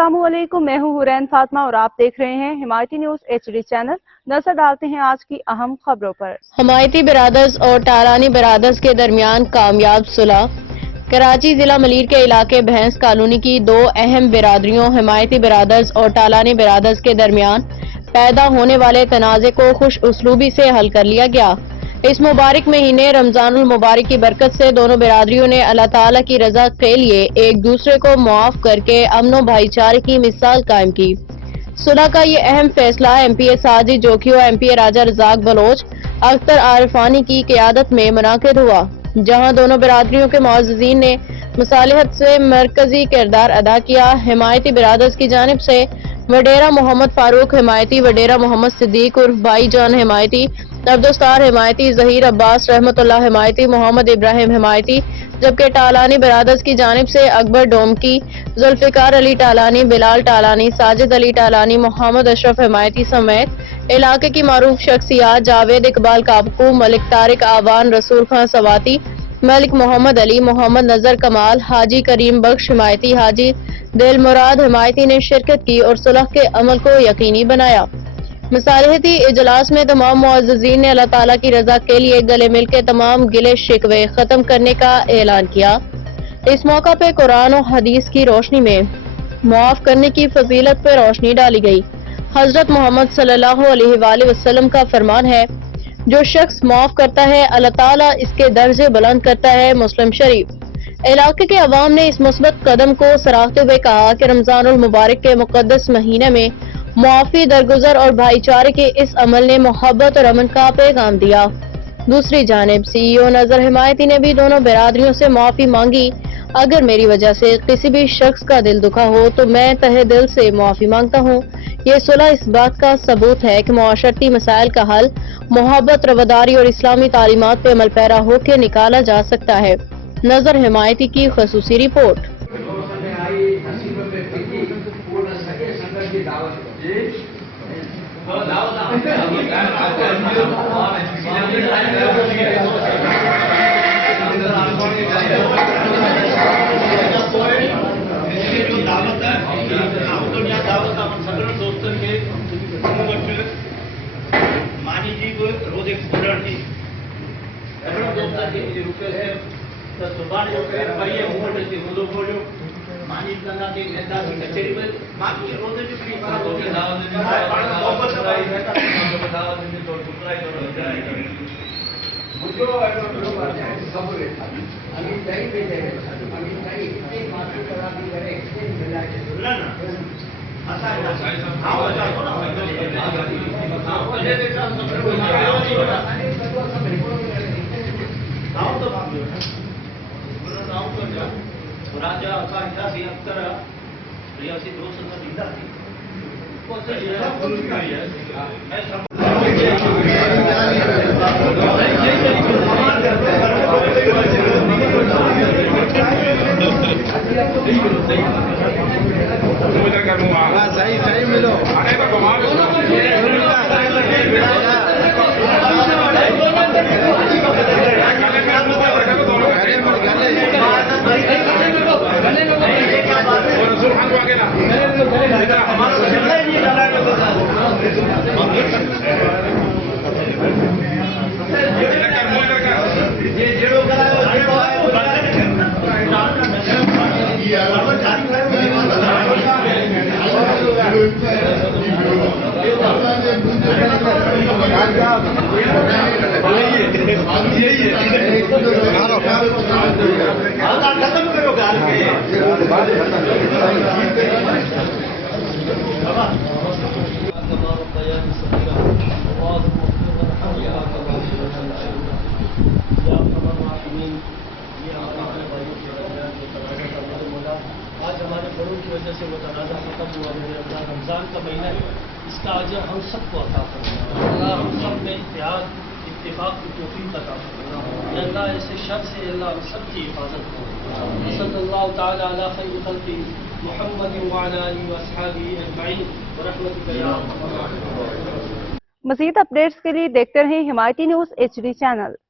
अस्सलाम वालेकुम, मैं हूँ हुरैन फातिमा और आप देख रहे हैं हिमायती न्यूज़ HD चैनल। नजर डालते हैं आज की अहम खबरों पर। हिमायती बिरादर्स और टालानी बिरादर्स के दरमियान कामयाब सुलह। कराची जिला मलीर के इलाके भैंस कॉलोनी की दो अहम बिरादरियों हिमायती बिरादर्स और टालानी बिरादर्स के दरमियान पैदा होने वाले तनाज़े को खुश उसलूबी से हल कर लिया गया। इस मुबारक महीने रमजानुल मुबारक की बरकत से दोनों बिरादरियों ने अल्लाह ताला की रजा के लिए एक दूसरे को मुआफ करके अमन भाईचारे की मिसाल कायम की। सुलह का ये अहम फैसला MP साजिद जोखी और MP राजा रजाक बलोच अख्तर आरिफानी की क़यादत में मुनाकिद हुआ, जहां दोनों बिरादरियों के मुअज़्ज़िज़ीन ने मुसालिहत से मरकजी किरदार अदा किया। हिमायती बिरादर्स की जानिब से वडेरा मोहम्मद फारूक हिमायती, वडेरा मोहम्मद सिद्दीक उर्फ भाई जान हिमायती, अब्दुस्तार हिमायती, ज़हीर अब्बास रहमतुल्लाह हिमायती, मोहम्मद इब्राहिम हिमायती, जबकि टालानी बिरादर्स की जानिब से अकबर डोमकी, जुल्फ़िकार अली टालानी, बिलाल टालानी, साजिद अली टालानी, मोहम्मद अशरफ हिमायती समेत इलाके की मारूफ शख्सियात जावेद इकबाल काबकू, मलिक तारिक आवान, रसूल खान सवाती, मलिक मोहम्मद अली, मोहम्मद नजर कमाल, हाजी करीम बख्श हिमायती, हाजी दिल मुराद हिमायती ने शिरकत की और सुलह के अमल को यकीनी बनाया। मसालिहती इजलास में तमाम मुअज़्ज़िज़ीन ने अल्लाह ताला की रजा के लिए गले मिल के तमाम गिले शिकवे खत्म करने का ऐलान किया। इस मौका पे कुरान और हदीस की रोशनी में मुआफ करने की फजीलत पर रोशनी डाली गई। हजरत मोहम्मद सल्लल्लाहु अलैहि वसल्लम का फरमान है, जो शख्स मुआफ करता है अल्लाह ताला इसके दर्जे बुलंद करता है। मुस्लिम शरीफ। इलाके के अवाम ने इस मुस्बत कदम को सराहते हुए कहा कि रमजानुल मुबारक के मुकद्दस महीने में मुआफ़ी, दरगुजर और भाईचारे के इस अमल ने मोहब्बत और अमन का पैगाम दिया। दूसरी जानिब CEO नजर हिमायती ने भी दोनों बिरादरियों से मुआफ़ी मांगी। अगर मेरी वजह से किसी भी शख्स का दिल दुखा हो तो मैं तहे दिल से मुआफ़ी मांगता हूँ। ये सुलह इस बात का सबूत है कि मुआशरती मसाइल का हल मोहब्बत, रवादारी और इस्लामी तालीमात पे अमल पैरा होकर निकाला जा सकता है। नजर हिमायती की खसूसी रिपोर्ट। मानी जी को रोज एक स्टूडेंट थी सुबह जो परिये मोट थी वो बोलो मानी करना के नेता की कचेरी में मानी रोज की फ्री बात होती है मोहब्बत भाई बताओ दिन तो टुकड़ा ही मुझे सब रहता अभी सही पे जाए अभी सही इतने मात्र करा भी करे इतने मिला के बोला ना ऐसा हां बता दो ना मुझे देखा सब गांव तो भाग गया बोला गांव तो जा राजा का इतिहास अक्सर रियासी दोस्त से जिंदा थी वो से सही मिलो खत्म करो गाल के आज हमारे बड़ों की वजह से वो तनाज़ा खत्म हुआ है। रमज़ान का महीना है, इसका अजर हम सबको अता फरमाए। अल्लाह हम सब में इत्तेहाद इत्तिफाक की तौफीक अता फरमाए। अल्लाह ऐसे शर से अल्लाह हम सब की हिफाजत करे। सल्लल्लाहु तआला अला खैरि खल्क़ि मुहम्मद व अला आलिहि व अस्हाबिहि अजमईन व रहमतिका या अरहमर राहिमीन। मज़ीद अपडेट्स के लिए देखते रहें हिमायती न्यूज़ HD चैनल।